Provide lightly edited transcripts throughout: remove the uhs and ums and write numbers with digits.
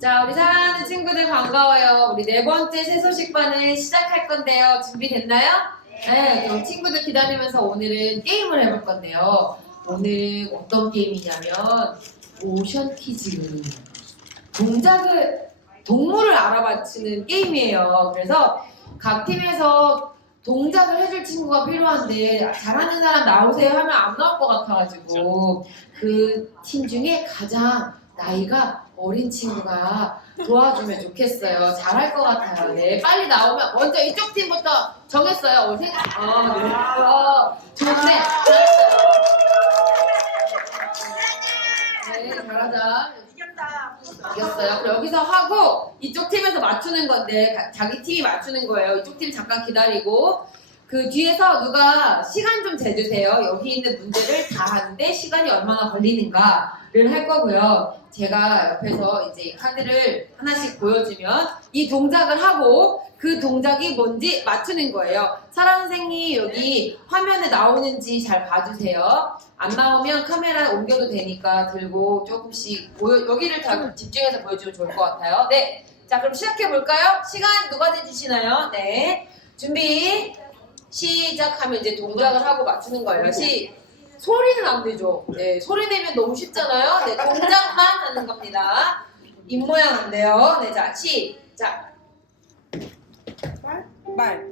자, 우리 사랑하는 친구들 반가워요. 우리 네 번째 새소식반을 시작할 건데요. 준비됐나요? 네. 그럼 친구들 기다리면서 오늘은 게임을 해볼 건데요. 오늘 어떤 게임이냐면 오션 퀴즈. 동물을 알아맞히는 게임이에요. 그래서 각 팀에서 동작을 해줄 친구가 필요한데 잘하는 사람 나오세요 하면 안 나올 것 같아가지고 그 팀 중에 가장 나이가 어린 친구가 도와주면 좋겠어요. 잘할 것 같아요. 네, 빨리 나오면 먼저 이쪽 팀부터 정했어요. 네. 좋네. 네, 잘하자. 이겼어요. 그럼 여기서 하고 이쪽 팀에서 맞추는 건데 자기 팀이 맞추는 거예요. 이쪽 팀 잠깐 기다리고 그 뒤에서 누가 시간 좀 재주세요. 여기 있는 문제를 다 하는데 시간이 얼마나 걸리는가를 할 거고요. 제가 옆에서 이제 카드를 하나씩 보여주면 이 동작을 하고 그 동작이 뭔지 맞추는 거예요. 사랑 선생님 여기 화면에 나오는지 잘 봐주세요. 안 나오면 카메라 옮겨도 되니까 들고 조금씩 여기를 다 집중해서 보여주면 좋을 것 같아요. 네, 자 그럼 시작해 볼까요? 시간 누가 내주시나요? 네, 준비 시작하면 이제 동작을 하고 맞추는 거예요. 소리는 안 되죠. 네, 소리 내면 너무 쉽잖아요. 네, 동작만 하는 겁니다. 입 모양 안 돼요. 네, 자 시작. 말.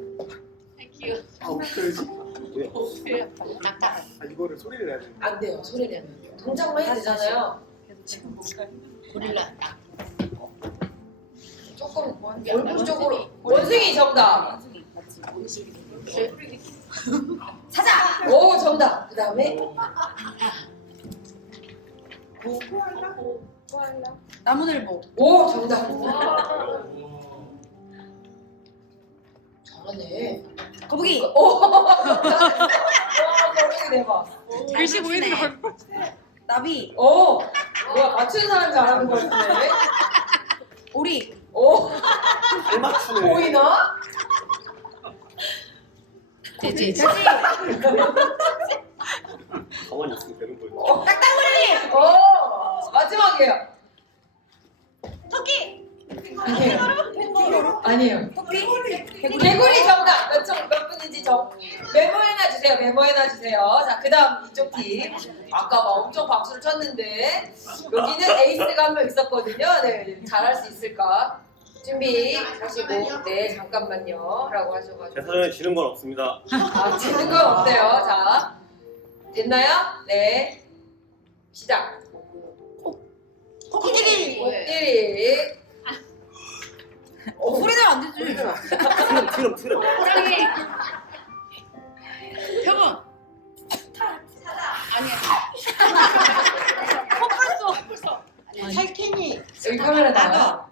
어떡하지? 왜? 이거를 소리를 내야 되는 안 돼요. 소리 내면 동작만 해도 되잖아요. 고릴라. 조금 얼굴 쪽으로. 원숭이 정답. 사자. 오 정답. 그 다음에 나무늘보. 오 정답. 잘하네. 거북이. 오. 거북이 대박. 글씨 보이는 거. 나비. 오. 뭐야 맞추는 사람 잘하는 거 같은데. 오리. 오. 잘 맞추네. 보이나? 돼지. 가만히 있으면 되는 거예요. 딱딱거리. 오. 마지막이에요. 토끼. 아니에요. 아니에요. 개구리 정답. 몇 분인지 메모해놔 주세요. 메모해놔 주세요. 자, 그다음 이쪽 팀. 아까 막 엄청 박수를 쳤는데 여기는 에이스가 한 명 있었거든요. 네, 잘할 수 있을까? 준비 하시고 네 잠깐만요라고 하셔가지고. 제 사전에 지는 건 없습니다. 아, 지는 건 없대요. 자, 됐나요? 네. 시작. 코끼리. 코끼리. 소리 내면 안 되지. 트럼. 호랑이. 표본. 아니야. 코뿔소. 살쾡이. 여기 카메라 나와.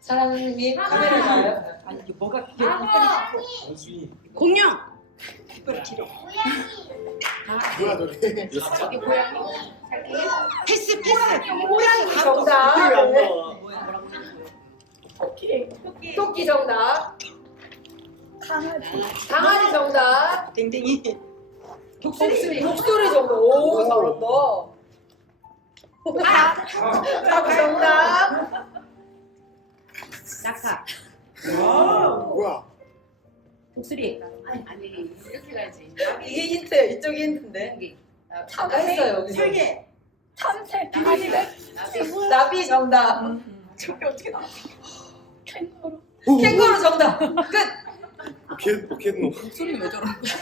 사랑 선생님 카메라 나와요. 아니 이게 뭐가 원숭이. 공룡. 뭐야 저게? 저기 고양이. 패스. 호랑이 정답. 안 네. 나와. 토끼 정답. 강아지 정답. 댕댕이. 독수리 정답. 오 잘한다. 닭 정답. 낙타. 뭐야? 독수리. 아니 이렇게 가야지. 이게 힌트예요. 이쪽이 힌트인데. 여기. 아까 했어요 여기서. 설계. 나비 정답. 저게 어떻게 나와? 캥거루 정답. 끝. 오케이. 소리는 왜 저러는 거야?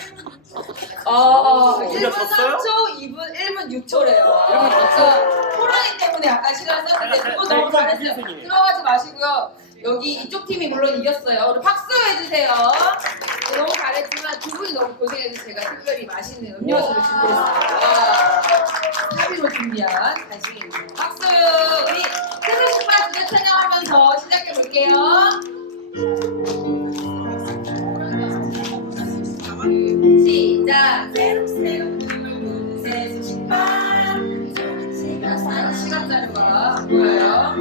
1분 3초, 1분 6초래요. 아까 호랑이 때문에 약간 시간을 썼는데 그거 너무 잘했어요. 들어가지 마시고요. 여기 이쪽 팀이 물론 이겼어요. 우리 박수 해주세요. 너무 잘했지만 두 분이 너무 고생해서 제가 특별히 맛있는 음료수를 준비했습니다. 사비로 준비한 간식입니다. 박수! 우리 새소식반 주제 찬양하면서 시작해 볼게요. 시작! 새록새록 눈물 보는 새소식반 시간 자료가 보여요.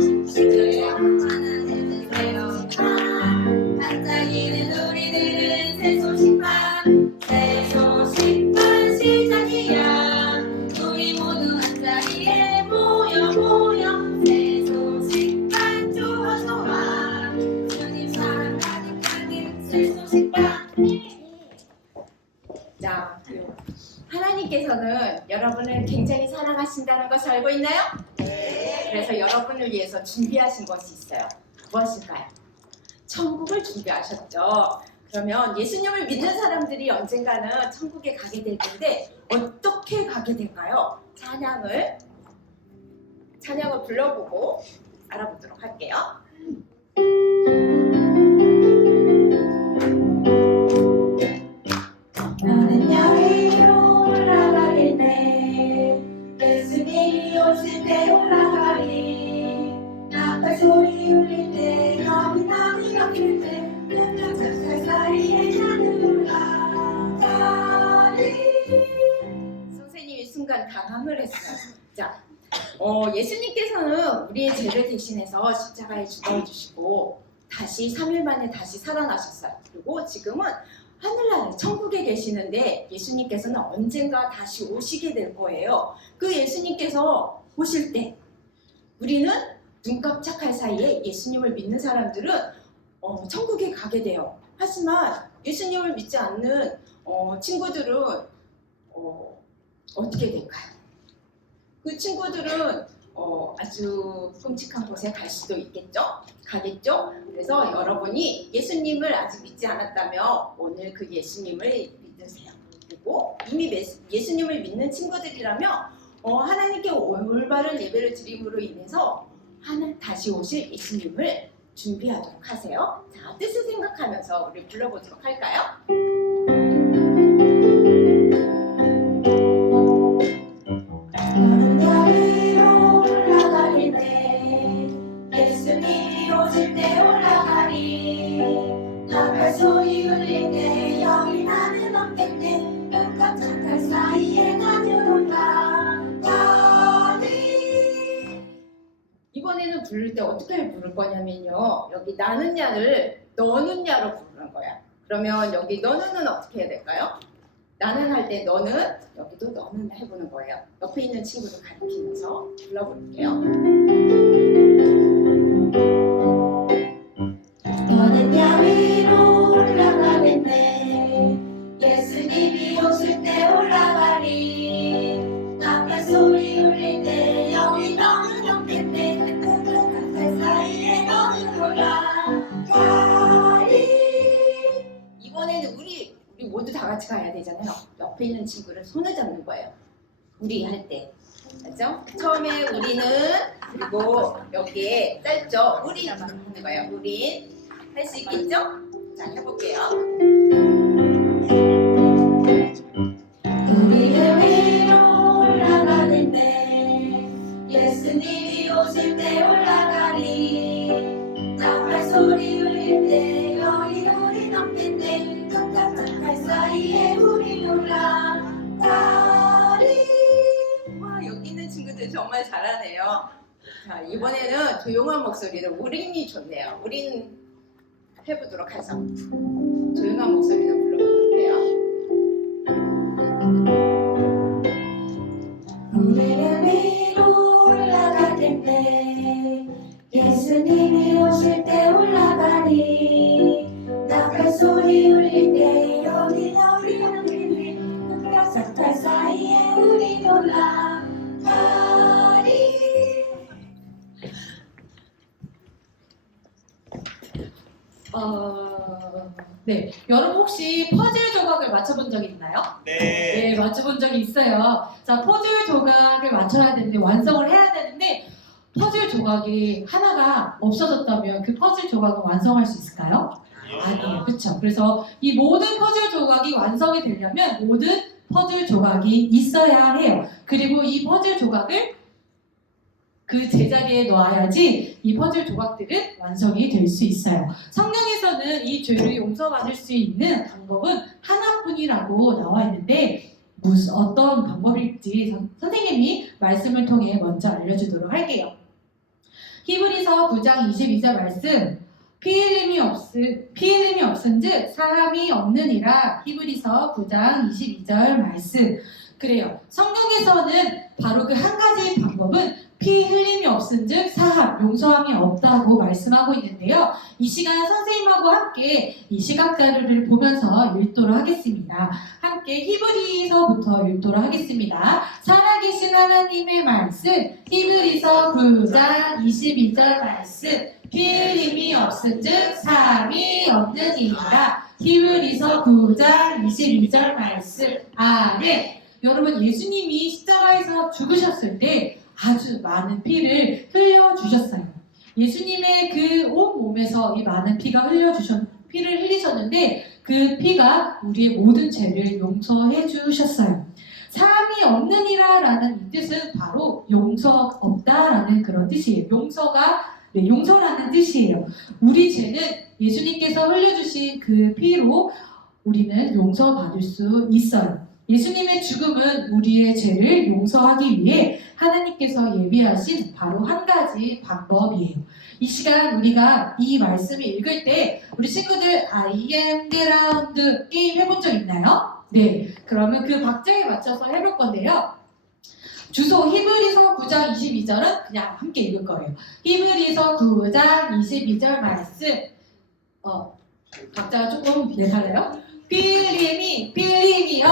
반짝이는 우리들은 새소식반 새소식반 시작이야. 우리 모두 한자리에 모여 새소식반 있다는 것을 알고 있나요? 그래서 여러분을 위해서 준비하신 것이 있어요. 무엇일까요? 천국을 준비하셨죠. 그러면 예수님을 믿는 사람들이 언젠가는 천국에 가게 될 텐데 어떻게 가게 될까요? 찬양을 불러보고 알아보도록 할게요. 나는 야외로 올라가겠네. 예수님이 오실 때 올라가리. 나팔 소리 울릴 때 여기 나는 옆일 때 눈가짝살 사이에 나는 올라가리. 선생님이 순간 당황을 했어요. 자, 예수님께서는 우리의 죄를 대신해서 십자가에 죽어주시고 다시 3일 만에 다시 살아나셨어요. 그리고 지금은 하늘나라 천국에 계시는데 예수님께서는 언젠가 다시 오시게 될 거예요. 그 예수님께서 오실 때 우리는 눈 깜짝할 사이에 예수님을 믿는 사람들은 천국에 가게 돼요. 하지만 예수님을 믿지 않는 친구들은 어떻게 될까요? 그 친구들은 아주 끔찍한 곳에 갈 수도 있겠죠? 가겠죠? 그래서 여러분이 예수님을 아직 믿지 않았다면 오늘 그 예수님을 믿으세요. 그리고 이미 예수님을 믿는 친구들이라면 하나님께 올바른 예배를 드림으로 인해서 다시 오실 예수님을 준비하도록 하세요. 자, 뜻을 생각하면서 우리 불러보도록 할까요? 나는 야외로 올라가겠네. 예수님이 오실 때 올라가리. 나팔 소리 울릴 때 여기 나는 없겠네. 눈 깜짝할 사이에 나는 올라가리. 이번에는 부를 때 어떻게 부를 거냐면요, 여기 나는 야를 너는 야로 부르는 거야. 그러면 여기 너는은 어떻게 해야 될까요? 나는 할 때 너는, 여기도 너는 해보는 거예요. 옆에 있는 친구를 가리키면서 불러볼게요. 너는 야외로 올라가겠네. 예수님이 오실 때 올라가리. 나팔 소리 울릴 때 여기 너는 없겠네. 깜짝할 사이에 너는 올라가리. 이번에는 우리 모두 다 같이 가야 되잖아요. 옆에 있는 친구를 손을 잡는 거예요. 우리 할 때. 맞죠? 처음에 우리는, 그리고 여기에 짧죠? 우린 하는 거예요. 우린. 할 수 있겠죠? 자, 해볼게요. 우리는 위로 올라가는데 예수님이 오실 때 올라가리. 나팔 소리 울릴 때 여기 우린 없겠네. 깜짝할 사이에 우리 올라가리. 와, 여기 있는 친구들 정말 잘하네요. 자, 이번에는 조용한 목소리로 우린이 좋네요. 우린 해보도록 하죠. 조용한 목소리로 불러보도록 해요. 우리는 위로 올라가겠네. 예수님이 오실 때 올라가리. 나팔 소리 울릴 때 여기 우리 없겠네. 깜짝할 사이에 우리 올라가리. 네, 여러분 혹시 퍼즐 조각을 맞춰본 적 있나요? 네, 맞춰본 적이 있어요. 자, 퍼즐 조각을 맞춰야 되는데 완성을 해야 되는데 퍼즐 조각이 하나가 없어졌다면 그 퍼즐 조각은 완성할 수 있을까요? 아니에요, 그렇죠. 그래서 이 모든 퍼즐 조각이 완성이 되려면 모든 퍼즐 조각이 있어야 해요. 그리고 이 퍼즐 조각을 그 제자리에 놓아야지 이 퍼즐 조각들은 완성이 될 수 있어요. 성경에서는 이 죄를 용서받을 수 있는 방법은 하나뿐이라고 나와 있는데 어떤 방법일지 선생님이 말씀을 통해 먼저 알려주도록 할게요. 히브리서 9장 22절 말씀, 피 흘림이 없은즉 사함이 없느니라. 히브리서 9장 22절 말씀. 그래요. 성경에서는 바로 그 한 가지 방법은 피 흘림이 없은즉 사함, 용서함이 없다고 말씀하고 있는데요. 이 시간 선생님하고 함께 이 시각 자료를 보면서 읽도록 하겠습니다. 함께 히브리서부터 읽도록 하겠습니다. 살아계신 하나님의 말씀, 히브리서 9장 22절 말씀. 피 흘림이 없은즉 사함이 없느니라. 히브리서 9장 22절 말씀. 아멘. 여러분, 예수님이 십자가에서 죽으셨을 때 아주 많은 피를 흘려주셨어요. 예수님의 그 온 몸에서 이 많은 피를 흘리셨는데 그 피가 우리의 모든 죄를 용서해 주셨어요. 사함이 없느니라 라는 이 뜻은 바로 용서 없다라는 그런 뜻이에요. 용서라는 뜻이에요. 우리 죄는 예수님께서 흘려주신 그 피로 우리는 용서받을 수 있어요. 예수님의 죽음은 우리의 죄를 용서하기 위해 하나님께서 예비하신 바로 한 가지 방법이에요. 이 시간 우리가 이 말씀을 읽을 때 우리 친구들 I am ground 게임 해본 적 있나요? 네, 그러면 그 박자에 맞춰서 해볼 건데요. 주소 히브리서 9장 22절은 그냥 함께 읽을 거예요. 히브리서 9장 22절 말씀. 박자가 조금 달라요. 필림이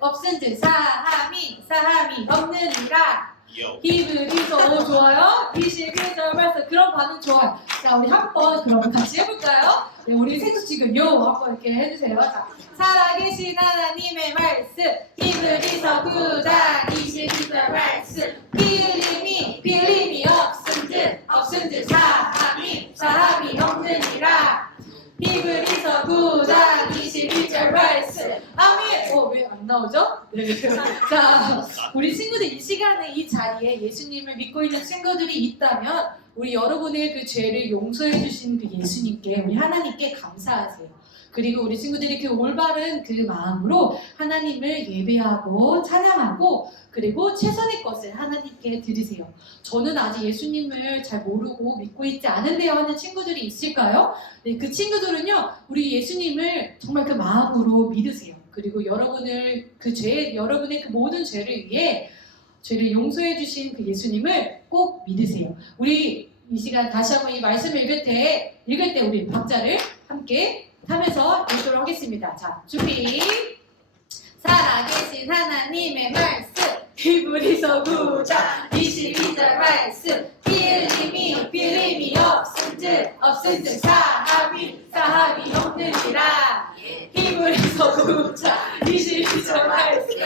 없은즉 사함이 없느니라. 히브리서 좋아요. 21절 말씀. 그런 반응 좋아요. 자, 우리 한번 그러면 같이 해볼까요? 네, 우리 생수 지금 한번 이렇게 해주세요. 자, 살아계신 하나님의 말씀. 히브리서 9장 22절 말씀. 필림이 없은즉 사함이 없느니라. 히브리서 9장 21절 말씀. 아멘. 왜 안 나오죠? 네. 자, 우리 친구들 이 시간에 이 자리에 예수님을 믿고 있는 친구들이 있다면 우리 여러분의 그 죄를 용서해 주신 그 예수님께 우리 하나님께 감사하세요. 그리고 우리 친구들이 그 올바른 그 마음으로 하나님을 예배하고 찬양하고 그리고 최선의 것을 하나님께 드리세요. 저는 아직 예수님을 잘 모르고 믿고 있지 않은데요 하는 친구들이 있을까요? 네, 그 친구들은요, 우리 예수님을 정말 그 마음으로 믿으세요. 그리고 여러분의 그 모든 죄를 위해 죄를 용서해 주신 그 예수님을 꼭 믿으세요. 우리 이 시간 다시 한번 이 말씀을 읽을 때 우리 박자를 함께 하면서 읽도록 하겠습니다. 자, 준비. 살아계신 하나님의 말씀. 히브리서 9장 22절 말씀. 필림이 없은즉 사함이 없느니라. 히브리서 9장 22절 말씀.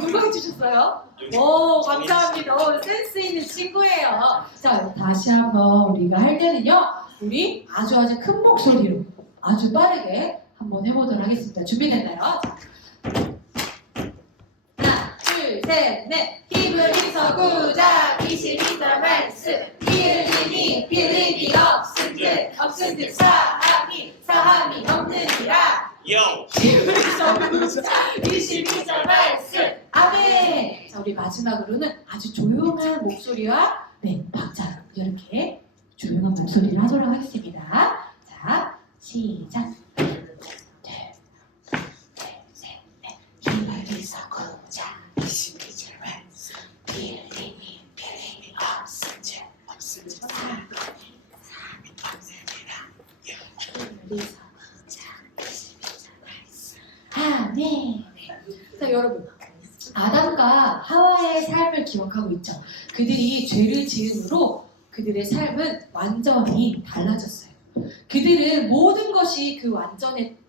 누가 해주셨어요? 오, 감사합니다. 센스 있는 친구예요. 자, 다시 한번 우리가 할 때는요, 우리 아주 큰 목소리로 아주 빠르게 한번 해보도록 하겠습니다. 준비됐나요? 자. 하나, 둘, 셋, 넷. 히브리서 9장 22절 말씀. 필림이 없은즉 사함이 없느니라. 히브리서 9장 22절 말씀. 아멘. 자, 우리 마지막으로는 아주 조용한 목소리와 박자 이렇게 조용한 목소리를 하도록 하겠습니다. 자, 시작. 히브리서 9장 22절 말씀. 필림이 없은즉 사함이 없느니라. 히브리서 9장 22절 말씀. 아멘. 자, 여러분, 아담과 하와의 삶을 기억하고 있죠. 그들이 죄를 지음으로 그들의 삶은 완전히 달라졌어요. 그들은 모든 것이 그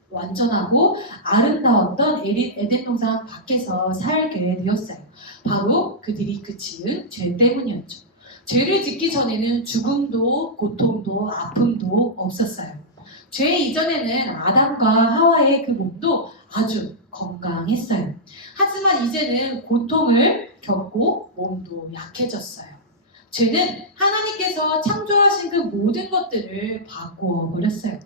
완전하고 아름다웠던 에덴 동산 밖에서 살게 되었어요. 바로 그들이 그 지은 죄 때문이었죠. 죄를 짓기 전에는 죽음도 고통도 아픔도 없었어요. 죄 이전에는 아담과 하와의 그 몸도 아주 건강했어요. 하지만 이제는 고통을 겪고 몸도 약해졌어요. 죄는 하나님께서 창조하신 그 모든 것들을 바꾸어 버렸어요.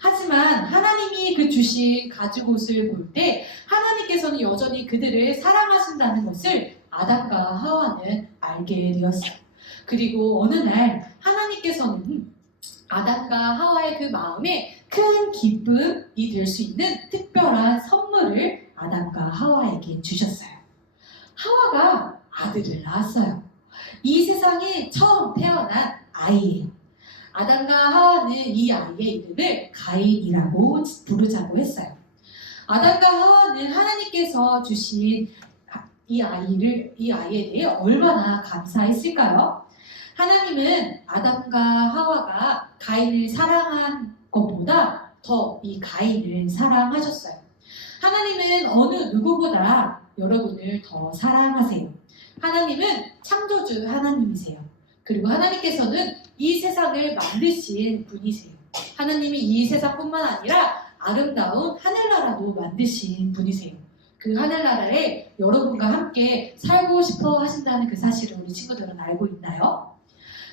하지만 하나님이 그 주신 가죽옷을 볼 때 하나님께서는 여전히 그들을 사랑하신다는 것을 아담과 하와는 알게 되었어요. 그리고 어느 날 하나님께서는 아담과 하와의 그 마음에 큰 기쁨이 될 수 있는 특별한 선물을 아담과 하와에게 주셨어요. 하와가 아들을 낳았어요. 이 세상에 처음 태어난 아이예요. 아담과 하와는 이 아이의 이름을 가인이라고 부르자고 했어요. 아담과 하와는 하나님께서 주신 이 아이에 대해 얼마나 감사했을까요? 하나님은 아담과 하와가 가인을 사랑한 것보다 더 이 가인을 사랑하셨어요. 하나님은 어느 누구보다 여러분을 더 사랑하세요. 하나님은 창조주 하나님이세요. 그리고 하나님께서는 이 세상을 만드신 분이세요. 하나님이 이 세상뿐만 아니라 아름다운 하늘나라도 만드신 분이세요. 그 하늘나라에 여러분과 함께 살고 싶어 하신다는 그 사실을 우리 친구들은 알고 있나요?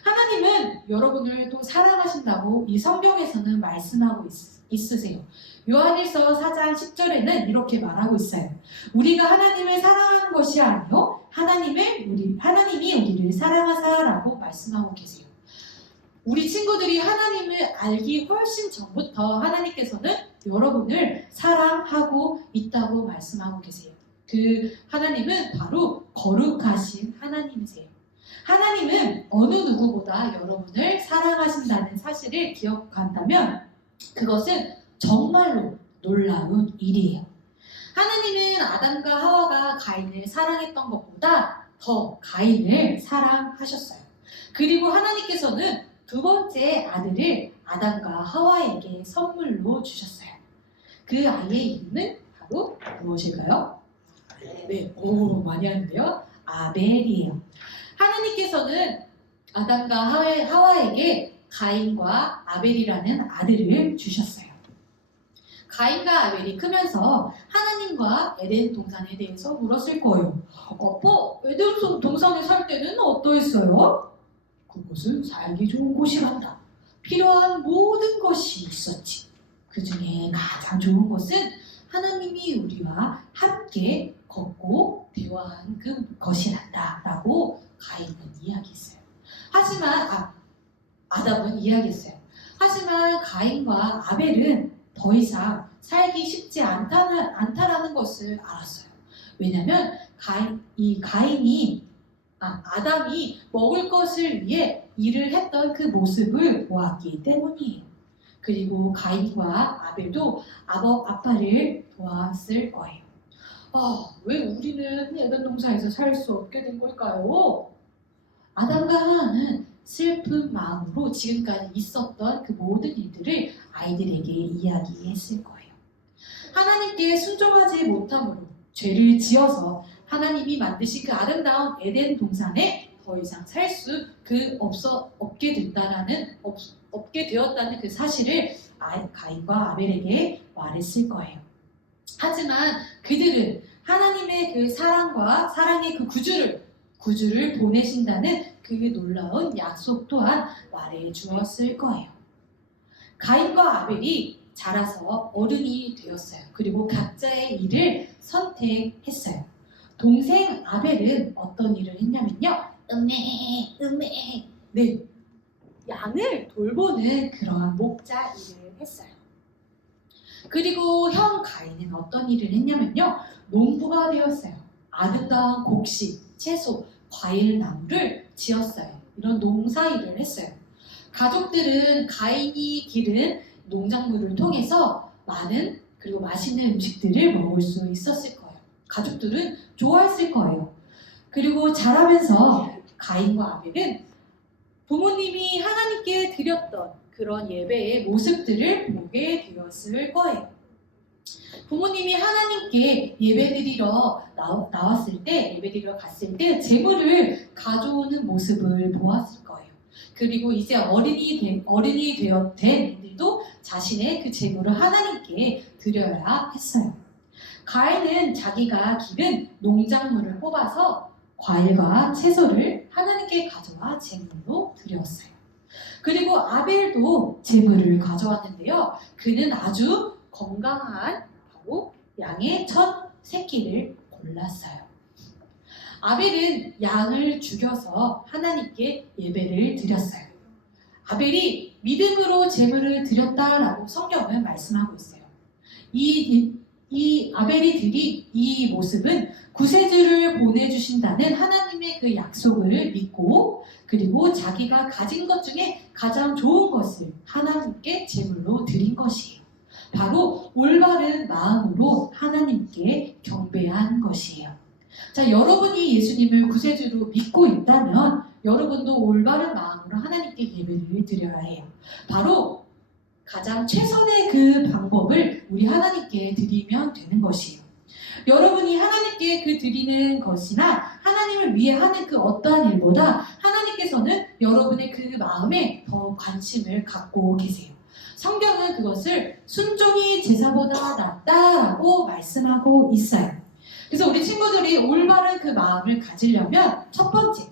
하나님은 여러분을 또 사랑하신다고 이 성경에서는 말씀하고 있으세요. 요한일서 4장 10절에는 이렇게 말하고 있어요. 우리가 하나님을 사랑하는 것이 아니요 하나님이 우리를 사랑하사라고 말씀하고 계세요. 우리 친구들이 하나님을 알기 훨씬 전부터 하나님께서는 여러분을 사랑하고 있다고 말씀하고 계세요. 그 하나님은 바로 거룩하신 하나님이세요. 하나님은 어느 누구보다 여러분을 사랑하신다는 사실을 기억한다면 그것은 정말로 놀라운 일이에요. 하나님은 아담과 하와가 가인을 사랑했던 것보다 더 가인을 사랑하셨어요. 그리고 하나님께서는 두 번째 아들을 아담과 하와에게 선물로 주셨어요. 그 아이의 이름은 바로 무엇일까요? 네, 오 많이 하는데요. 아벨이에요. 하나님께서는 아담과 하와에게 가인과 아벨이라는 아들을 주셨어요. 가인과 아벨이 크면서 하나님과 에덴 동산에 대해서 물었을 거예요. 에덴 동산에 살 때는 어떠했어요? 그곳은 살기 좋은 곳이란다. 필요한 모든 것이 있었지. 그 중에 가장 좋은 것은 하나님이 우리와 함께 걷고 대화한 그것이란다 라고 가인은 이야기했어요. 하지만 아담은 이야기했어요. 하지만 가인과 아벨은 더 이상 살기 쉽지 않다라는 것을 알았어요. 왜냐하면 아담이 먹을 것을 위해 일을 했던 그 모습을 보았기 때문이에요. 그리고 가인과 아벨도 아빠를 도왔을 거예요. 왜 우리는 에덴 동산에서 살 수 없게 된 걸까요? 아담과 하와는 슬픈 마음으로 지금까지 있었던 그 모든 일들을 아이들에게 이야기했을 거예요. 하나님께 순종하지 못함으로 죄를 지어서 하나님이 만드신 그 아름다운 에덴 동산에 더 이상 살 수 없게 되었다는 그 사실을 가인과 아벨에게 말했을 거예요. 하지만 그들은 하나님의 그 사랑의 그 구주를 보내신다는 그 놀라운 약속 또한 말해 주었을 거예요. 가인과 아벨이 자라서 어른이 되었어요. 그리고 각자의 일을 선택했어요. 동생 아벨은 어떤 일을 했냐면요. 네, 양을 돌보는 그러한 목자 일을 했어요. 그리고 형 가인은 어떤 일을 했냐면요. 농부가 되었어요. 아름다운 곡식, 채소, 과일 나무를 지었어요. 이런 농사 일을 했어요. 가족들은 가인이 기른 농작물을 통해서 많은 그리고 맛있는 음식들을 먹을 수 있었을 거예요. 가족들은 좋아했을 거예요. 그리고 자라면서 가인과 아벨은 부모님이 하나님께 드렸던 그런 예배의 모습들을 보게 되었을 거예요. 부모님이 하나님께 예배드리러 나왔을 때, 예배드리러 갔을 때 제물을 가져오는 모습을 보았을 거예요. 그리고 이제 어른이 된 이들도 자신의 그 제물을 하나님께 드려야 했어요. 가인은 자기가 기른 농작물을 뽑아서 과일과 채소를 하나님께 가져와 제물로 드렸어요. 그리고 아벨도 제물을 가져왔는데요. 그는 아주 건강한 바로 양의 첫 새끼를 골랐어요. 아벨은 양을 죽여서 하나님께 예배를 드렸어요. 아벨이 믿음으로 제물을 드렸다라고 성경은 말씀하고 있어요. 이 이 아벨이 드린 이 모습은 구세주를 보내주신다는 하나님의 그 약속을 믿고 그리고 자기가 가진 것 중에 가장 좋은 것을 하나님께 제물로 드린 것이에요. 바로 올바른 마음으로 하나님께 경배한 것이에요. 자, 여러분이 예수님을 구세주로 믿고 있다면 여러분도 올바른 마음으로 하나님께 예배를 드려야 해요. 바로 가장 최선의 그 방법을 우리 하나님께 드리면 되는 것이에요. 여러분이 하나님께 그 드리는 것이나 하나님을 위해 하는 그 어떠한 일보다 하나님께서는 여러분의 그 마음에 더 관심을 갖고 계세요. 성경은 그것을 순종이 제사보다 낫다라고 말씀하고 있어요. 그래서 우리 친구들이 올바른 그 마음을 가지려면 첫 번째,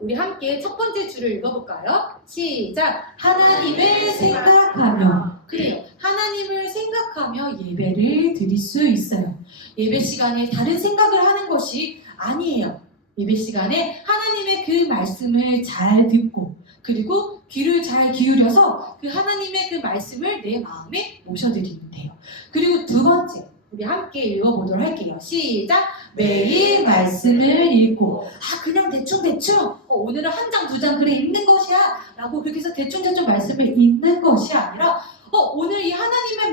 우리 함께 첫 번째 줄을 읽어볼까요? 시작! 하나님을 생각하며. 그래요. 하나님을 생각하며 예배를 드릴 수 있어요. 예배 시간에 다른 생각을 하는 것이 아니에요. 예배 시간에 하나님의 그 말씀을 잘 듣고 그리고 귀를 잘 기울여서 그 하나님의 그 말씀을 내 마음에 모셔드리면 돼요. 그리고 두 번째, 우리 함께 읽어보도록 할게요. 시작! 매일 말씀을 읽고 그냥 대충 오늘은 한 장, 두 장 그래 읽는 것이야 라고 그렇게 해서 대충 말씀을 읽는 것이 아니라 오늘 이 하나님의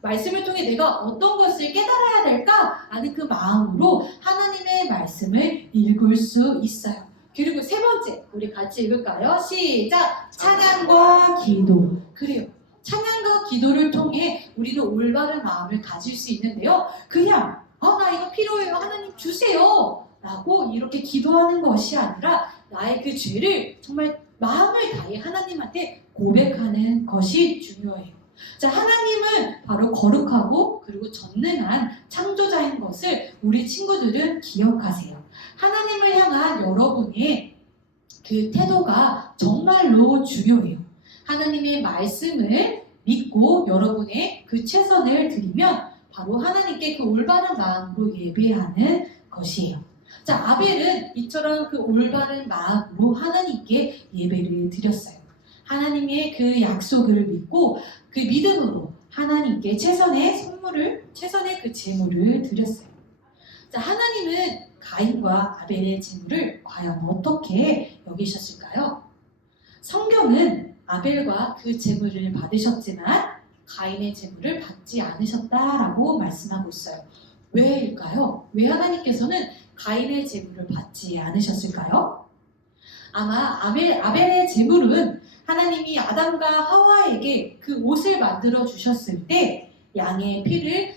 말씀을 통해 내가 어떤 것을 깨달아야 될까 라는 그 마음으로 하나님의 말씀을 읽을 수 있어요. 그리고 세 번째, 우리 같이 읽을까요? 시작! 찬양과 기도. 그래요. 찬양과 기도를 통해 우리는 올바른 마음을 가질 수 있는데요. 그냥 나 이거 필요해요. 하나님 주세요. 라고 이렇게 기도하는 것이 아니라 나의 그 죄를 정말 마음을 다해 하나님한테 고백하는 것이 중요해요. 자, 하나님은 바로 거룩하고 그리고 전능한 창조자인 것을 우리 친구들은 기억하세요. 하나님을 향한 여러분의 그 태도가 정말로 중요해요. 하나님의 말씀을 믿고 여러분의 그 최선을 드리면 바로 하나님께 그 올바른 마음으로 예배하는 것이에요. 자, 아벨은 이처럼 그 올바른 마음으로 하나님께 예배를 드렸어요. 하나님의 그 약속을 믿고 그 믿음으로 하나님께 최선의 그 제물을 드렸어요. 자, 하나님은 가인과 아벨의 제물을 과연 어떻게 여기셨을까요? 성경은 아벨과 그 제물을 받으셨지만 가인의 제물을 받지 않으셨다라고 말씀하고 있어요. 왜일까요? 왜 하나님께서는 가인의 제물을 받지 않으셨을까요? 아마 아벨의 제물은 하나님이 아담과 하와에게 그 옷을 만들어 주셨을 때 양의 피를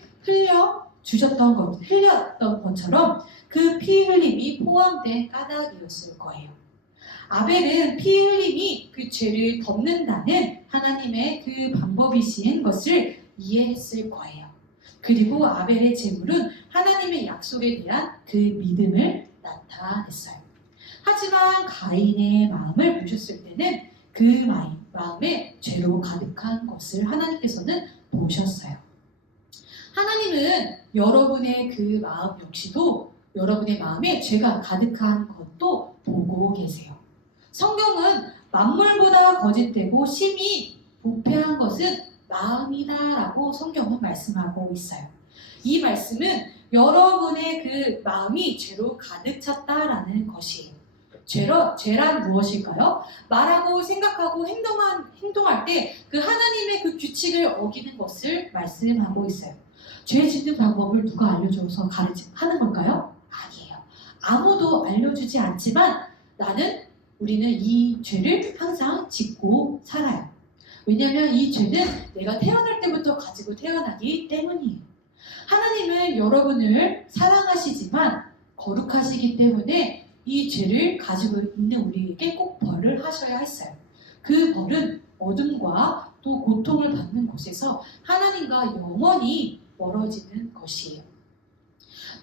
흘렸던 것처럼 그 피 흘림이 포함된 까닭이었을 거예요. 아벨은 피 흘림이 그 죄를 덮는다는 하나님의 그 방법이신 것을 이해했을 거예요. 그리고 아벨의 제물은 하나님의 약속에 대한 그 믿음을 나타냈어요. 하지만 가인의 마음을 보셨을 때는 그 마음에 죄로 가득한 것을 하나님께서는 보셨어요. 하나님은 여러분의 그 마음 역시도 여러분의 마음에 죄가 가득한 것도 보고 계세요. 성경은 만물보다 거짓되고 심히 부패한 것은 마음이다라고 성경은 말씀하고 있어요. 이 말씀은 여러분의 그 마음이 죄로 가득 찼다라는 것이에요. 죄란 무엇일까요? 말하고 생각하고 행동할 때 그 하나님의 그 규칙을 어기는 것을 말씀하고 있어요. 죄 짓는 방법을 누가 알려줘서 하는 걸까요? 아니에요. 아무도 알려주지 않지만 우리는 이 죄를 항상 짓고 살아요. 왜냐하면 이 죄는 내가 태어날 때부터 가지고 태어나기 때문이에요. 하나님은 여러분을 사랑하시지만 거룩하시기 때문에 이 죄를 가지고 있는 우리에게 꼭 벌을 하셔야 했어요. 그 벌은 어둠과 또 고통을 받는 곳에서 하나님과 영원히 멀어지는 것이에요.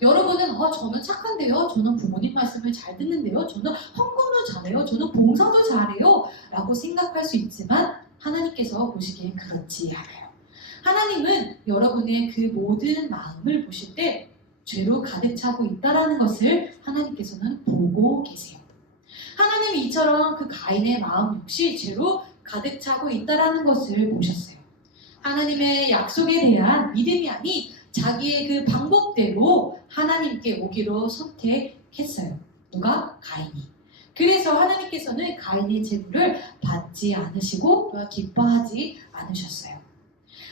여러분은 저는 착한데요. 저는 부모님 말씀을 잘 듣는데요. 저는 헌금도 잘해요. 저는 봉사도 잘해요. 라고 생각할 수 있지만 하나님께서 보시기엔 그렇지 않아요. 하나님은 여러분의 그 모든 마음을 보실 때 죄로 가득 차고 있다는 것을 하나님께서는 보고 계세요. 하나님이 이처럼 그 가인의 마음 역시 죄로 가득 차고 있다는 것을 보셨어요. 하나님의 약속에 대한 믿음이 아닌 자기의 그 방법대로 하나님께 오기로 선택했어요. 누가? 가인이. 그래서 하나님께서는 가인의 제물을 받지 않으시고 또한 기뻐하지 않으셨어요.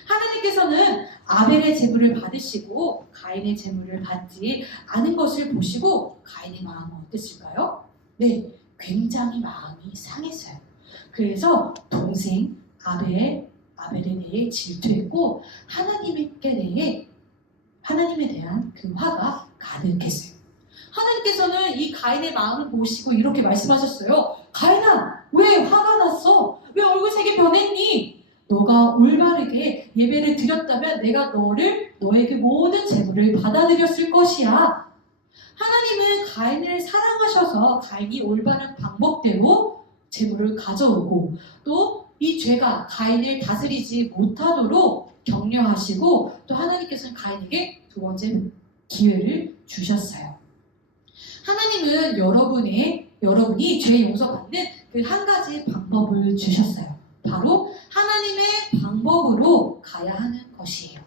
하나님께서는 아벨의 제물을 받으시고 가인의 제물을 받지 않은 것을 보시고 가인의 마음은 어땠을까요? 네, 굉장히 마음이 상했어요. 그래서 동생 아벨에 대해 질투했고 하나님에 대한 그 화가 가득했어요. 하나님께서는 이 가인의 마음을 보시고 이렇게 말씀하셨어요. 가인아, 왜 화가 났어? 왜 얼굴색이 변했니? 너가 올바르게 예배를 드렸다면 내가 너의 그 모든 제물을 받아들였을 것이야. 하나님은 가인을 사랑하셔서 가인이 올바른 방법대로 제물을 가져오고 또 이 죄가 가인을 다스리지 못하도록 격려하시고 또 하나님께서는 가인에게 두 번째 기회를 주셨어요. 하나님은 여러분이 죄 용서받는 그 한 가지 방법을 주셨어요. 바로 하나님의 방법으로 가야 하는 것이에요.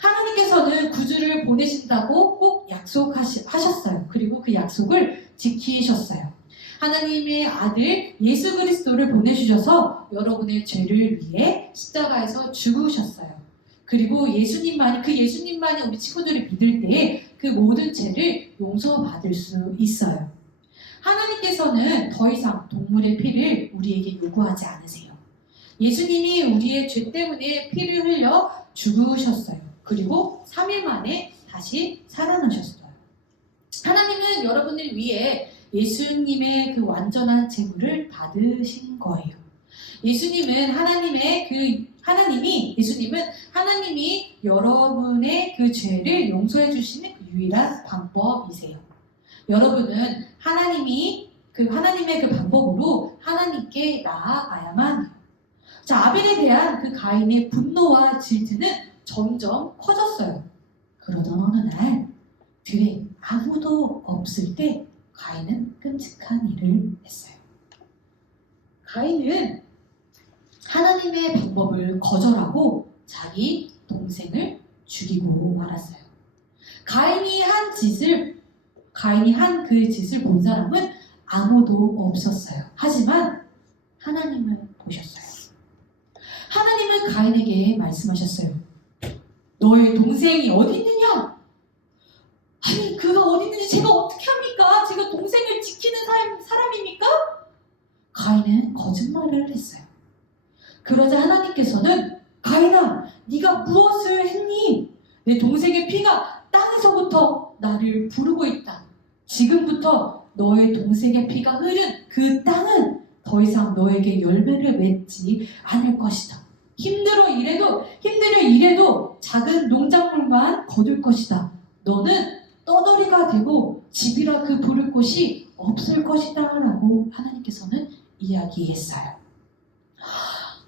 하나님께서는 구주를 보내신다고 꼭 약속하셨어요. 그리고 그 약속을 지키셨어요. 하나님의 아들 예수 그리스도를 보내주셔서 여러분의 죄를 위해 십자가에서 죽으셨어요. 그리고 예수님만이 우리 친구들이 믿을 때 그 모든 죄를 용서받을 수 있어요. 하나님께서는 더 이상 동물의 피를 우리에게 요구하지 않으세요. 예수님이 우리의 죄 때문에 피를 흘려 죽으셨어요. 그리고 3일 만에 다시 살아나셨어요. 하나님은 여러분을 위해 예수님의 그 완전한 제물을 받으신 거예요. 예수님은 하나님이 여러분의 그 죄를 용서해 주시는 그 유일한 방법이세요. 여러분은 하나님의 그 방법으로 하나님께 나아가야만 해요. 자, 아벨에 대한 그 가인의 분노와 질투는 점점 커졌어요. 그러던 어느 날 들에 아무도 없을 때 가인은 끔찍한 일을 했어요. 가인은 하나님의 방법을 거절하고 자기 동생을 죽이고 말았어요. 가인이 한 그 짓을 본 사람은 아무도 없었어요. 하지만 하나님은 보셨어요. 하나님은 가인에게 말씀하셨어요. 너의 동생이 어디 있느냐? 아니, 그가 어디 있는지 제가 어떻게 합니까? 제가 동생을 지키는 사람입니까? 가인은 거짓말을 했어요. 그러자 하나님께서는 가인아, 네가 무엇을 했니? 내 동생의 피가 땅에서부터 나를 부르고 있다. 지금부터 너의 동생의 피가 흐른 그 땅은 더 이상 너에게 열매를 맺지 않을 것이다. 힘들어 일해도 작은 농작물만 거둘 것이다. 너는 떠돌이가 되고 집이라 그 부를 곳이 없을 것이다 라고 하나님께서는 이야기했어요.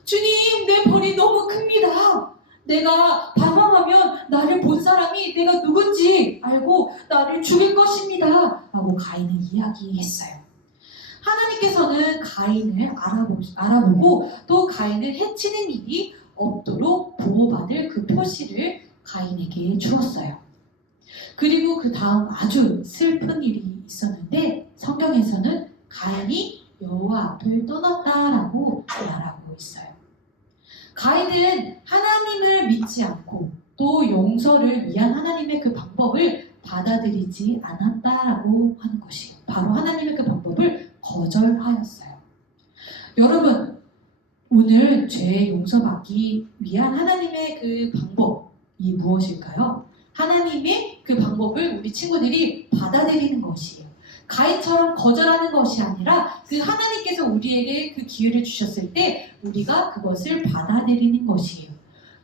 주님, 내 벌이 너무 큽니다. 내가 방황하면 나를 본 사람이 내가 누군지 알고 나를 죽일 것입니다 라고 가인은 이야기했어요. 하나님께서는 가인을 알아보고 또 가인을 해치는 일이 없도록 보호받을 그 표시를 가인에게 주었어요. 그리고 그 다음 아주 슬픈 일이 있었는데 성경에서는 가인이 여호와 앞을 떠났다라고 말하고 있어요. 가인은 하나님을 믿지 않고 또 용서를 위한 하나님의 그 방법을 받아들이지 않았다라고 하는 것이에요. 바로 하나님의 그 방법을 거절하였어요. 여러분, 오늘 죄 용서받기 위한 하나님의 그 방법이 무엇일까요? 하나님의 그 방법을 우리 친구들이 받아들이는 것이에요. 가인처럼 거절하는 것이 아니라 그 하나님께서 우리에게 그 기회를 주셨을 때 우리가 그것을 받아들이는 것이에요.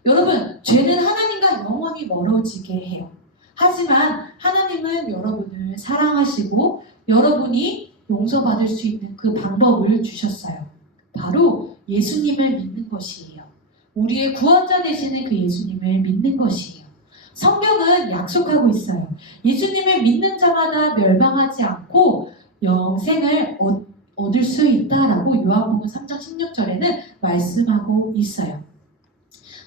여러분, 죄는 하나님과 영원히 멀어지게 해요. 하지만 하나님은 여러분을 사랑하시고 여러분이 용서받을 수 있는 그 방법을 주셨어요. 바로 예수님을 믿는 것이에요. 우리의 구원자 되시는 그 예수님을 믿는 것이에요. 성경은 약속하고 있어요. 예수님을 믿는 자마다 멸망하지 않고 영생을 얻을 수 있다라고 요한복음 3장 16절에는 말씀하고 있어요.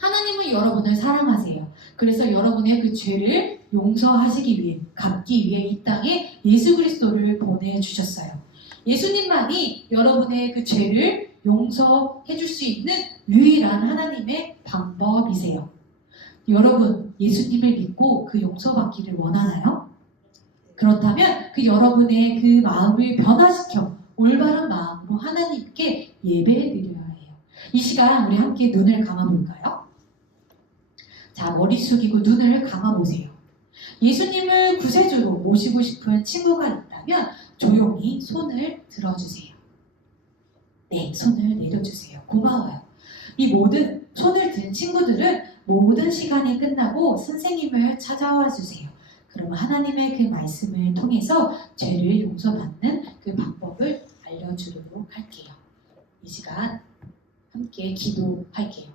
하나님은 여러분을 사랑하세요. 그래서 여러분의 그 죄를 용서하시기 위해, 갚기 위해 이 땅에 예수 그리스도를 보내주셨어요. 예수님만이 여러분의 그 죄를 용서해 줄 수 있는 유일한 하나님의 방법이세요. 여러분, 예수님을 믿고 그 용서받기를 원하나요? 그렇다면 그 여러분의 그 마음을 변화시켜 올바른 마음으로 하나님께 예배드려야 해요. 이 시간 우리 함께 눈을 감아볼까요? 자, 머리 숙이고 눈을 감아보세요. 예수님을 구세주로 모시고 싶은 친구가 있다면 조용히 손을 들어주세요. 네, 손을 내려주세요. 고마워요. 이 모든 손을 든 친구들은 모든 시간이 끝나고 선생님을 찾아와 주세요. 그러면 하나님의 그 말씀을 통해서 죄를 용서받는 그 방법을 알려주도록 할게요. 이 시간 함께 기도할게요.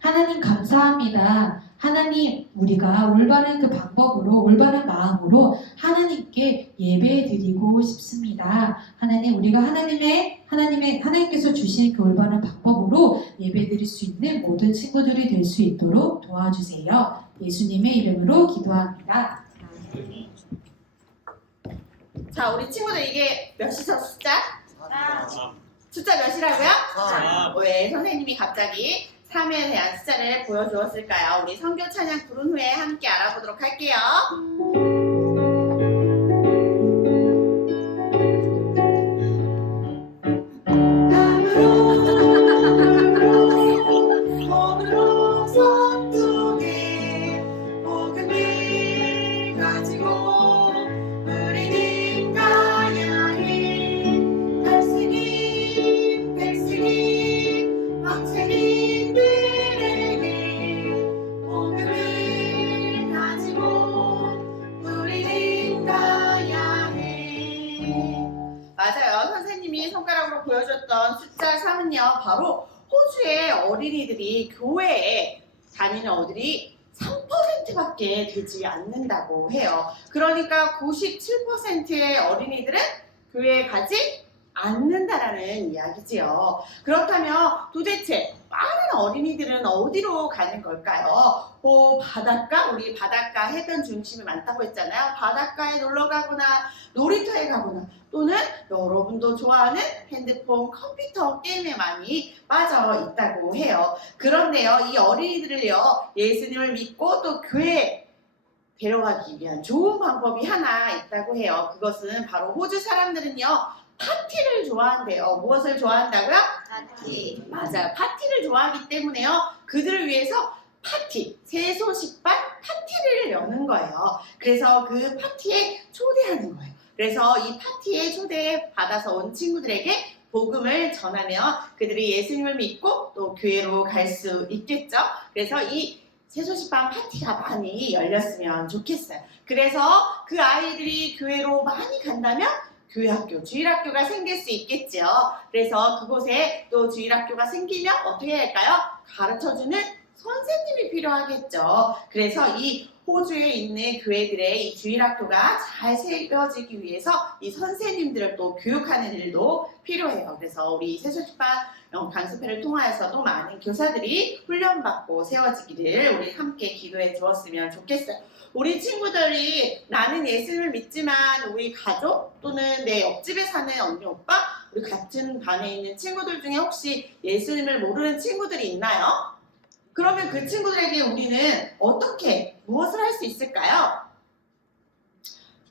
하나님 감사합니다. 하나님, 우리가 올바른 그 방법으로, 올바른 마음으로 하나님께 예배드리고 싶습니다. 하나님, 우리가 하나님께서 주신 그 올바른 방법으로 예배드릴 수 있는 모든 친구들이 될 수 있도록 도와주세요. 예수님의 이름으로 기도합니다. 자, 우리 친구들 이게 몇이죠, 숫자? 숫자 몇이라고요? 3. 왜 선생님이 갑자기 3에 대한 숫자를 보여주었을까요? 우리 선교 찬양 부른 후에 함께 알아보도록 할게요. 몸으로 서투게 복음을 가지고 우리는 가야 해. 탈승인 백승인 왕세민들에게 복음을 가지고 우리는 가야 해. 맞아요. 선생님이 손가락으로 보여줬던 숫자 3은요. 바로 호주의 어린이들이 교회에 다니는 어들이 3%밖에 되지 않는다고 해요. 그러니까 97%의 어린이들은 교회에 가지 않는다라는 이야기지요. 그렇다면 도대체 많은 어린이들은 어디로 가는 걸까요? 바닷가? 우리 바닷가 해변 중심이 많다고 했잖아요. 바닷가에 놀러 가거나 놀이터에 가거나 또는 여러분도 좋아하는 핸드폰, 컴퓨터 게임에 많이 빠져 있다고 해요. 그런데요, 이 어린이들을요, 예수님을 믿고 또 교회에 데려가기 위한 좋은 방법이 하나 있다고 해요. 그것은 바로 호주 사람들은요, 파티를 좋아한대요. 무엇을 좋아한다고요? 파티. 맞아요. 파티를 좋아하기 때문에요. 그들을 위해서 파티, 세소식반 파티를 여는 거예요. 그래서 그 파티에 초대하는 거예요. 그래서 이 파티에 초대 받아서 온 친구들에게 복음을 전하면 그들이 예수님을 믿고 또 교회로 갈 수 있겠죠. 그래서 이 세소식반 파티가 많이 열렸으면 좋겠어요. 그래서 그 아이들이 교회로 많이 간다면 교회학교, 주일학교가 생길 수 있겠죠. 그래서 그곳에 또 주일학교가 생기면 어떻게 할까요? 가르쳐주는 선생님이 필요하겠죠. 그래서 이 호주에 있는 교회들의 이 주일학교가 잘 세워지기 위해서 이 선생님들을 또 교육하는 일도 필요해요. 그래서 우리 세소식반 강습회를 통하여서도 많은 교사들이 훈련받고 세워지기를 우리 함께 기도해 주었으면 좋겠어요. 우리 친구들이 나는 예수님을 믿지만 우리 가족 또는 내 옆집에 사는 언니 오빠 우리 같은 반에 있는 친구들 중에 혹시 예수님을 모르는 친구들이 있나요? 그러면 그 친구들에게 우리는 어떻게 무엇을 할 수 있을까요?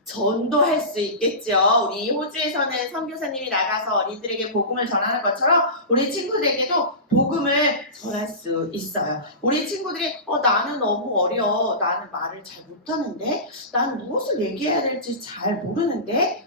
전도할 수 있겠죠. 우리 호주에서는 선교사님이 나가서 어린이들에게 복음을 전하는 것처럼 우리 친구들에게도 복음을 전할 수 있어요. 우리 친구들이 나는 너무 어려. 나는 말을 잘 못하는데 나는 무엇을 얘기해야 될지 잘 모르는데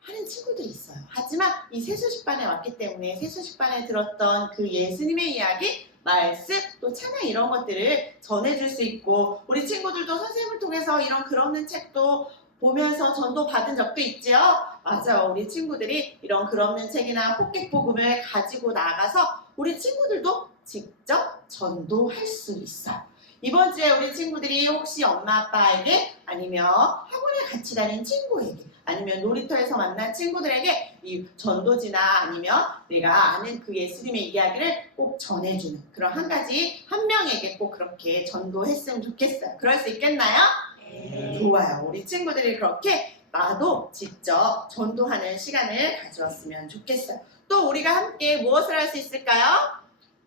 하는 친구들이 있어요. 하지만 이 세수식반에 왔기 때문에 세수식반에 들었던 그 예수님의 이야기, 말씀, 또 찬양 이런 것들을 전해줄 수 있고 우리 친구들도 선생님을 통해서 이런 글 없는 책도 보면서 전도 받은 적도 있지요? 맞아요. 우리 친구들이 이런 글 없는 책이나 포켓복음을 가지고 나가서 우리 친구들도 직접 전도할 수 있어요. 이번 주에 우리 친구들이 혹시 엄마 아빠에게 아니면 학원에 같이 다니는 친구에게 아니면 놀이터에서 만난 친구들에게 이 전도지나 아니면 내가 아는 그 예수님의 이야기를 꼭 전해주는 그런 한 가지 한 명에게 꼭 그렇게 전도했으면 좋겠어요. 그럴 수 있겠나요? 좋아요. 우리 친구들이 그렇게 나도 직접 전도하는 시간을 가져왔으면 좋겠어요. 또 우리가 함께 무엇을 할 수 있을까요?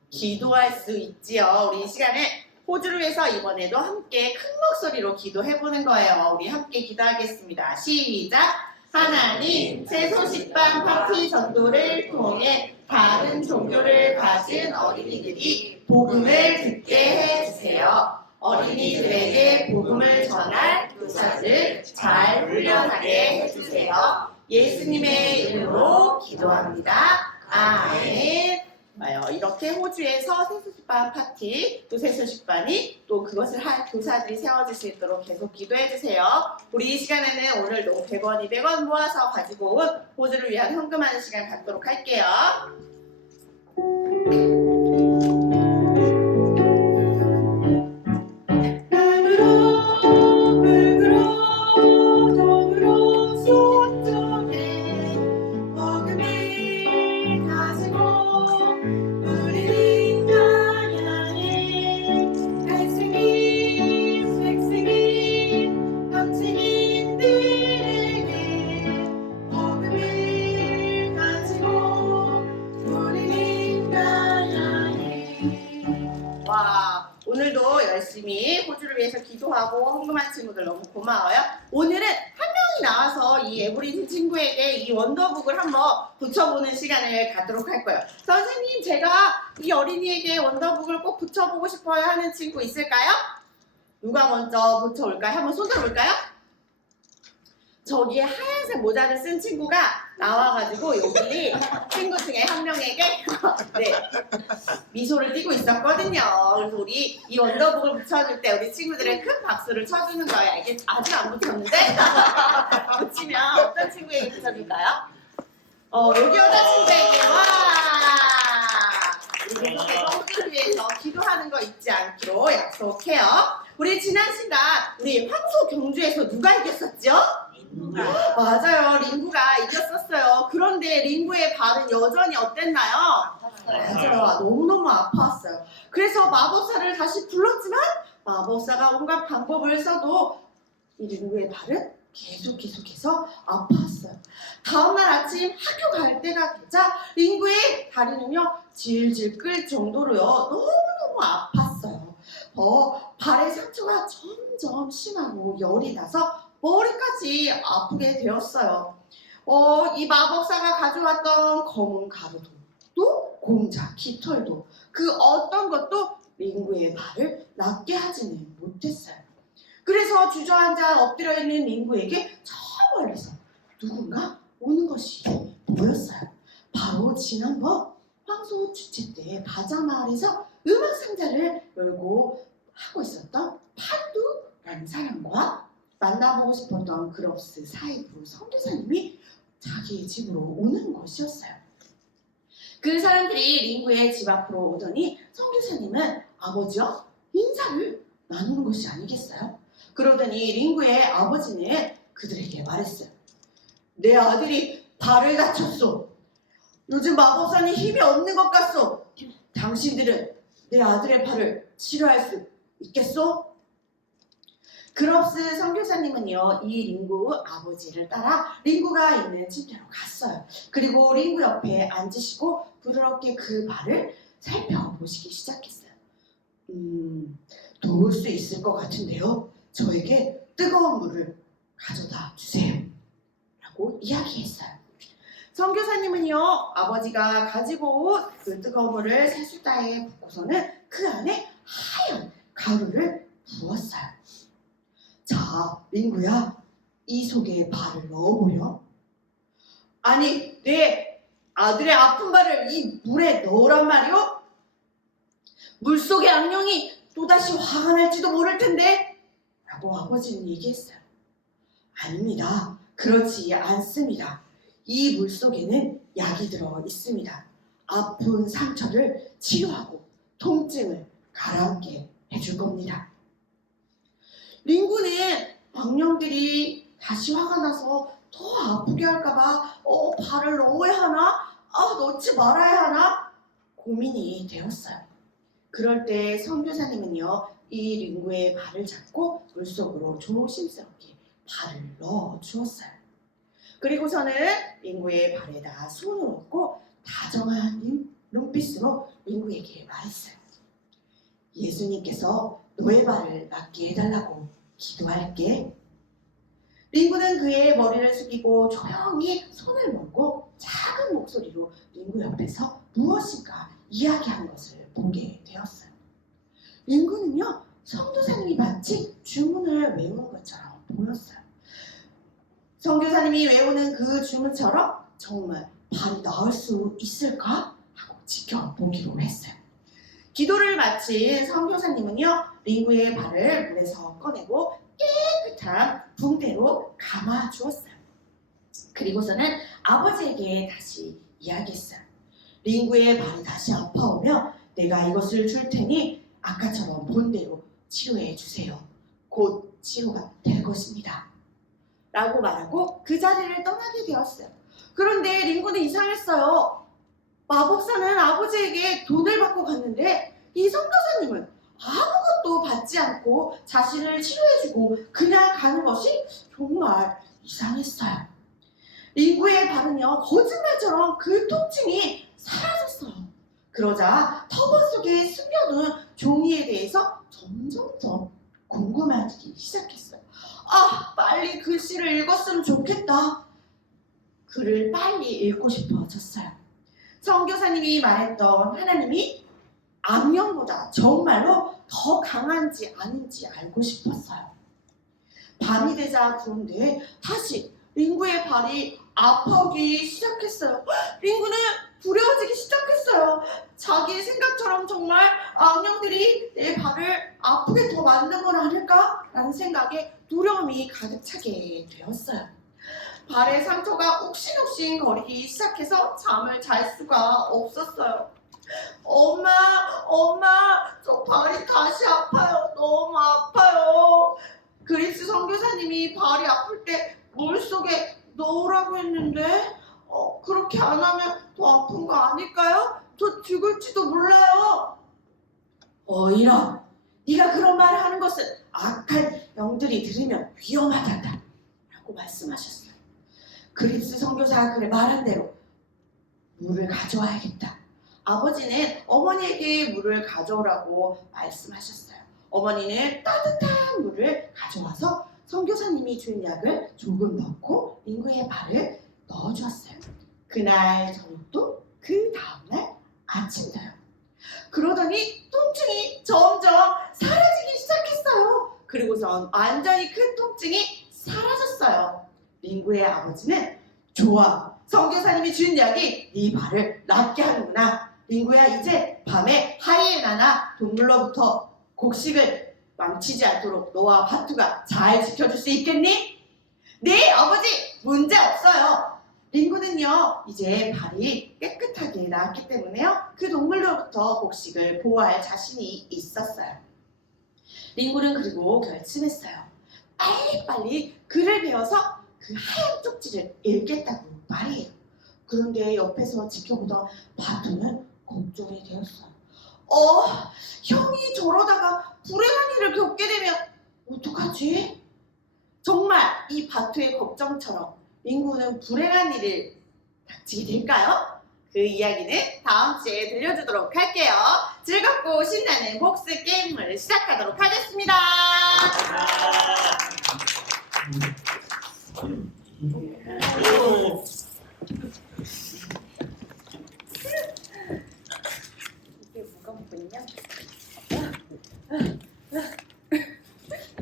기도할 수 있지요. 우리 이 시간에 호주를 위해서 이번에도 함께 큰 목소리로 기도해보는 거예요. 우리 함께 기도하겠습니다. 시작! 하나님, 새 소식방 파티 전도를 통해 다른 종교를 가진 어린이들이 복음을 듣게 해주세요. 어린이들에게 복음을 전할 교사들을 잘 훈련하게 해주세요. 예수님의 이름으로 기도합니다. 아멘. 이렇게 호주에서 새소식반 파티, 또 새소식반이 또 그것을 할 교사들이 세워질 수 있도록 계속 기도해주세요. 우리 이 시간에는 오늘도 100원, 200원 모아서 가지고 온 호주를 위한 헌금하는 시간 갖도록 할게요. 오늘도 열심히 호주를 위해서 기도하고 헌금한 친구들 너무 고마워요. 오늘은 한 명이 나와서 이 에브리진 친구에게 이 원더북을 한번 붙여보는 시간을 갖도록 할 거예요. 선생님, 제가 이 어린이에게 원더북을 꼭 붙여보고 싶어요 하는 친구 있을까요? 누가 먼저 붙여올까요? 한번 손 들어볼까요? 저기에 하얀색 모자를 쓴 친구가 나와가지고 여기 친구 중에 한 명에게 미소를 띠고 있었거든요. 그래서 우리 이 원더북을 붙여줄 때 우리 친구들은 큰 박수를 쳐주는 거예요. 이게 아직 안 붙였는데 붙이면 어떤 친구에게 붙여줄까요? 여기 여자친구에게 와! 우리 계속해서 호주를 위해서 기도하는 거 잊지 않기로 약속해요. 우리 지난 시간 우리 황소 경주에서 누가 이겼었죠? 맞아요. 링구가 이겼었어요. 그런데 링구의 발은 여전히 어땠나요? 맞아요. 너무너무 아파왔어요. 그래서 마법사를 다시 불렀지만 마법사가 온갖 방법을 써도 이 링구의 발은 계속해서 아파왔어요. 다음날 아침 학교 갈 때가 되자 링구의 다리는요 질질 끌 정도로요 너무너무 아팠어요. 발의 상처가 점점 심하고 열이 나서 머리까지 아프게 되었어요. 이 마법사가 가져왔던 검은 가루도 또 공자, 깃털도 그 어떤 것도 링구의 발을 낫게 하지는 못했어요. 그래서 주저앉아 엎드려 있는 링구에게 저 멀리서 누군가 오는 것이 보였어요. 바로 지난번 황소 주최 때 바자마을에서 음악 상자를 열고 하고 있었던 판두라는 사람과 만나보고 싶었던 그럽스 사이프 선교사님이 자기의 집으로 오는 것이었어요. 그 사람들이 링구의 집 앞으로 오더니 선교사님은 아버지와 인사를 나누는 것이 아니겠어요? 그러더니 링구의 아버지는 그들에게 말했어요. 내 아들이 발을 다쳤소. 요즘 마법사는 힘이 없는 것 같소. 당신들은 내 아들의 발을 치료할 수 있겠소? 그럽스 선교사님은요 이 링구 아버지를 따라 링구가 있는 침대로 갔어요. 그리고 링구 옆에 앉으시고 부드럽게 그 발을 살펴보시기 시작했어요. 도울 수 있을 것 같은데요. 저에게 뜨거운 물을 가져다 주세요. 라고 이야기했어요. 선교사님은요 아버지가 가지고 온 그 뜨거운 물을 세숫다에 붓고서는 그 안에 하얀 가루를 부었어요. 자, 링구야, 이 속에 발을 넣어보렴. 아니, 내 아들의 아픈 발을 이 물에 넣으란 말이오? 물속의 악령이 또다시 화가 날지도 모를 텐데? 라고 아버지는 얘기했어요. 아닙니다. 그렇지 않습니다. 이 물속에는 약이 들어 있습니다. 아픈 상처를 치료하고 통증을 가라앉게 해줄 겁니다. 링구는 악령들이 다시 화가 나서 더 아프게 할까봐 발을 넣어야 하나? 넣지 말아야 하나? 고민이 되었어요. 그럴 때 선교사님은요, 이 링구의 발을 잡고 물속으로 조심스럽게 발을 넣어 주었어요. 그리고서는 링구의 발에다 손을 얹고 다정한 눈빛으로 링구에게 말했어요. 예수님께서 너의 발을 낫게 해달라고 기도할게. 링구는 그의 머리를 숙이고 조용히 손을 모으고 작은 목소리로 링구 옆에서 무엇인가 이야기하는 것을 보게 되었어요. 링구는요, 선교사님이 마치 주문을 외우는 것처럼 보였어요. 선교사님이 외우는 그 주문처럼 정말 발이 나을 수 있을까 하고 지켜보기로 했어요. 기도를 마친 선교사님은요, 링구의 발을 물에서 꺼내고 깨끗한 붕대로 감아 주었어요. 그리고서는 아버지에게 다시 이야기했어요. 링구의 발이 다시 아파오면 내가 이것을 줄 테니 아까처럼 본대로 치료해 주세요. 곧 치료가 될 것입니다. 라고 말하고 그 자리를 떠나게 되었어요. 그런데 링구는 이상했어요. 마법사는 아버지에게 돈을 받고 갔는데 이 선교사님은 아무것도 받지 않고 자신을 치료해주고 그냥 가는 것이 정말 이상했어요. 링구의 발은요, 거짓말처럼 그 통증이 사라졌어요. 그러자 터보 속에 숨겨둔 종이에 대해서 점점점 궁금해지기 시작했어요. 빨리 글씨를 읽었으면 좋겠다. 글을 빨리 읽고 싶어졌어요. 선교사님이 말했던 하나님이 악령보다 정말로 더 강한지 아닌지 알고 싶었어요. 밤이 되자 그런데 다시 링구의 발이 아파오기 시작했어요. 링구는 두려워지기 시작했어요. 자기의 생각처럼 정말 악령들이 내 발을 아프게 더 만든 건 아닐까? 라는 생각에 두려움이 가득 차게 되었어요. 발의 상처가 욱신욱신 거리기 시작해서 잠을 잘 수가 없었어요. 엄마, 저 발이 다시 아파요. 너무 아파요. 그리스 선교사님이 발이 아플 때 물속에 넣으라고 했는데 그렇게 안 하면 더 아픈 거 아닐까요? 저 죽을지도 몰라요. 이런, 네가 그런 말을 하는 것은 악한 영들이 들으면 위험하단다 라고 말씀하셨어요. 그리스 선교사가 그래 말한 대로 물을 가져와야겠다. 아버지는 어머니에게 물을 가져오라고 말씀하셨어요. 어머니는 따뜻한 물을 가져와서 선교사님이 준 약을 조금 넣고 링구의 발을 넣어주었어요. 그날 저녁도 그 다음날 아침도요. 그러더니 통증이 점점 사라지기 시작했어요. 그리고선 완전히 그 통증이 사라졌어요. 링구의 아버지는 좋아, 선교사님이 준 약이 네 발을 낫게 하는구나. 링구야, 이제 밤에 하이에나나 동물로부터 곡식을 망치지 않도록 너와 바투가 잘 지켜줄 수 있겠니? 네, 아버지, 문제 없어요. 링구는요, 이제 발이 깨끗하게 나았기 때문에요, 그 동물로부터 곡식을 보호할 자신이 있었어요. 링구는 그리고 결심했어요. 빨리빨리 글을 배워서 그 하얀 쪽지를 읽겠다고 말이에요. 그런데 옆에서 지켜보던 바투는 걱정이 되었어요. 형이 저러다가 불행한 일을 겪게 되면 어떡하지? 정말 이 바투의 걱정처럼 링구는 불행한 일을 닥치게 될까요? 그 이야기는 다음 주에 들려주도록 할게요. 즐겁고 신나는 복수 게임을 시작하도록 하겠습니다. 이게 뭐가 보이냐?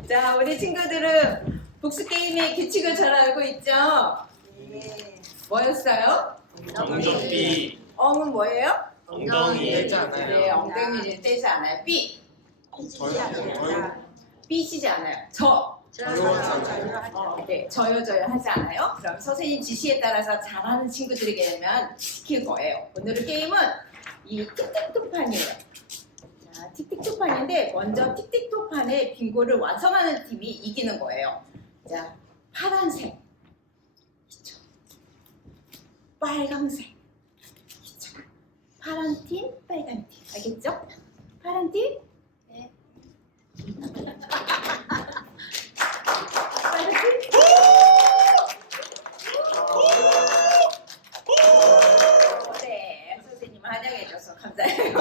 자, 우리 친구들은 복수 게임의 규칙을 잘 알고 있죠? 네. 뭐였어요? 정적비 엉은 뭐예요? 엉덩이 떼지 않아요. 네, 엉덩이를 떼지 않아요. 삐. 삐치지 않아요. 네, 저요 하지 않아요. 그럼 선생님 지시에 따라서 잘하는 친구들에게만 시킬 거예요. 오늘의 게임은 이 틱틱톡판이에요. 자, 틱틱톡판인데 먼저 틱틱톡판의 빙고를 완성하는 팀이 이기는 거예요. 자, 파란색, 빨강색. 파란 팀, 빨간 팀. 알겠죠? 파란 팀? 네. 빨간 팀? 네, 선생님 환영해줘서 감사해요.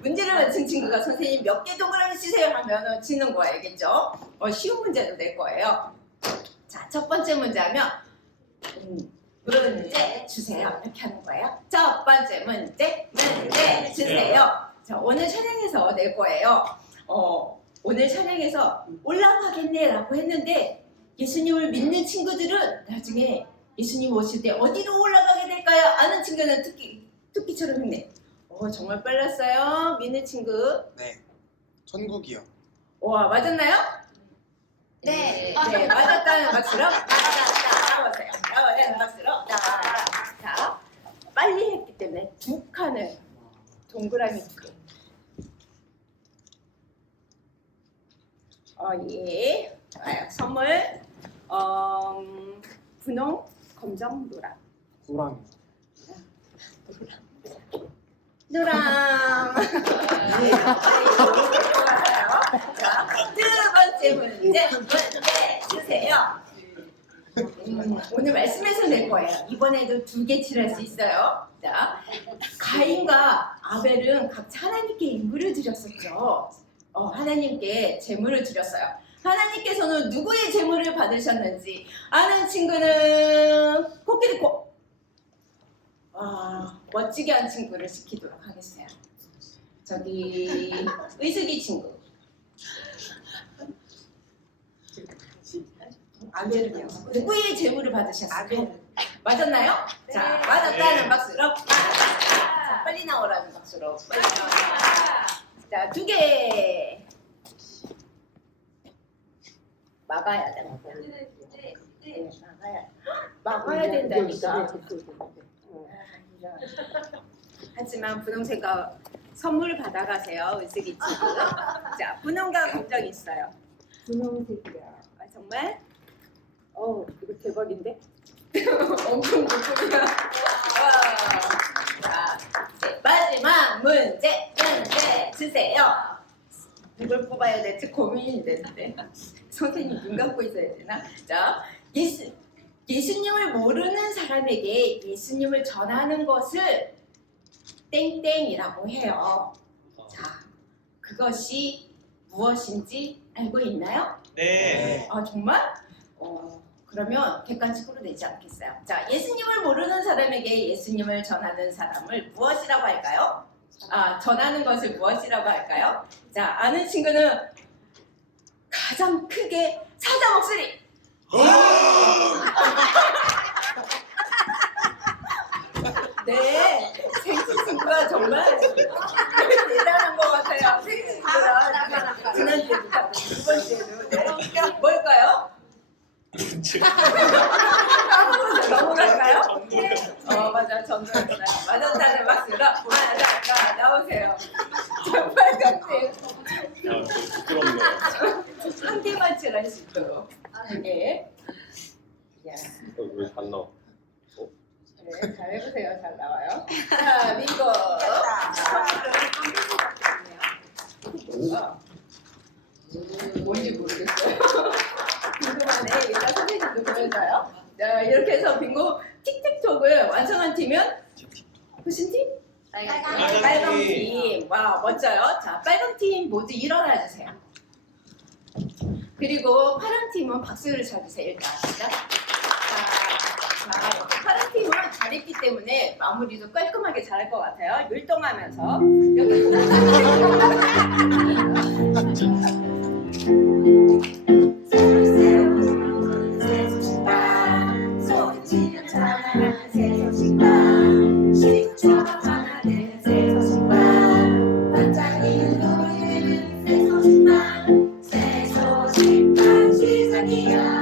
문제를 맞힌 친구가 선생님 몇 개 동그라미 치세요 하면 치는 거예요, 알겠죠? 쉬운 문제도 낼 거예요. 자, 첫 번째 문제 하면 문제 주세요 이렇게 하는 거예요. 첫 번째 문제 주세요. 자, 오늘 촬영해서 낼 거예요. 오늘 촬영해서 올라가겠네라고 했는데 예수님을 믿는 친구들은 나중에 예수님 오실 때 어디로 올라가게 될까요? 아는 친구는 토끼처럼 했네. 정말 빨랐어요. 믿는 친구. 네. 천국이요. 와, 맞았나요? 네. 네, 맞았다는 박수로. 나와보세요. 나와보세요. 박수로. 자, 빨리 했기 때문에 두 칸을 동그라미 두 개. 예. 좋아요. 선물. 분홍, 검정, 노랑. 호랑이. 노랑. 네. 좋아요. 자, 두 번째 문제 주세요. 오늘 말씀에서 낼 거예요. 이번에도 2개 칠할 수 있어요. 자, 가인과 아벨은 각자 하나님께 인물을 드렸었죠. 하나님께 제물을 드렸어요. 하나님께서는 누구의 제물을 받으셨는지 아는 친구는 코끼리 코. 멋지게 한 친구를 시키도록 하겠어요. 저기 의숙이 친구. 아벨은요. 누구의 제물을 받으셨어요? 맞았나요? 자, 맞았다는 박수로. 자, 빨리 나오라는 박수로. 빨리 나오라. 자, 2개. 막아야 돼. 네, 막아야 된다니까. 하지만 분홍색과 선물 받아가세요, 의숙이 친구. 자, 분홍과 검정이 있어요. 분홍색이야. 정말? 이거 대박인데? 엄청 고급이야. 자, 마지막 문제 주세요. 누굴 뽑아야 될지 고민이 되는데 선생님 눈 감고 있어야 되나? 자, 예수님을 모르는 사람에게 예수님을 전하는 것을 땡땡이라고 해요. 자, 그것이 무엇인지 알고 있나요? 네. 정말? 그러면 객관식으로 내지 않겠어요. 자, 예수님을 모르는 사람에게 예수님을 전하는 사람을 무엇이라고 할까요? 전하는 것을 무엇이라고 할까요? 자, 아는 친구는 가장 크게 사자 목소리. 네, 생수 친구가 정말 대단한 것 같아요. 생수 친구가 지난주에도 두 번째도. 네. 뭘까요? 넘어갈까요? 맞아, 전도였어요. 맞았다는 박수로. 자, 나오세요. 자, 빨간색. 부끄럽네. 한 개만 칠할 수 있도록. 네. 야, 왜안 나와? 네, 잘 해보세요. 잘 나와요. 자, 민고. 뭔지 모르겠어요. 궁금하네. 일단 선생님도 보여줘요. 자, 이렇게 해서 빙고 틱틱톡을 완성한 팀은 무슨 팀? 빨강 팀. 와, 멋져요. 자, 빨강 팀 모두 일어나 주세요. 그리고 파란 팀은 박수를 쳐주세요. 일단. 자, 파란 팀은 잘했기 때문에 마무리도 깔끔하게 잘할 것 같아요. 율동하면서 여기 소리치며 찬양하는 새 소식과 시구처럼 하나 되는 새 소식과 반짝이는 우리는 새 소식만 시작이야.